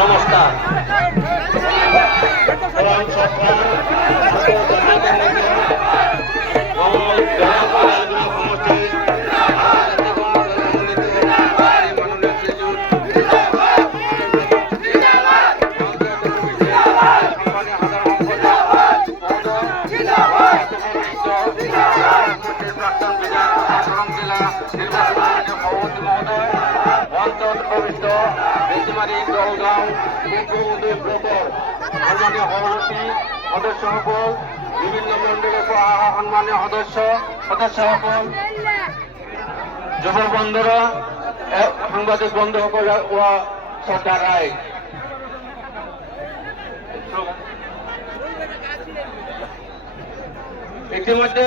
নমস্কার। সদস্য সকল বিভিন্ন মন্ডলের সম্মানীয় সদস্য সকল যুব বন্ধুরা সাংবাদিক বন্ধু সকল ও শ্রদ্ধা রায় ইতিমধ্যে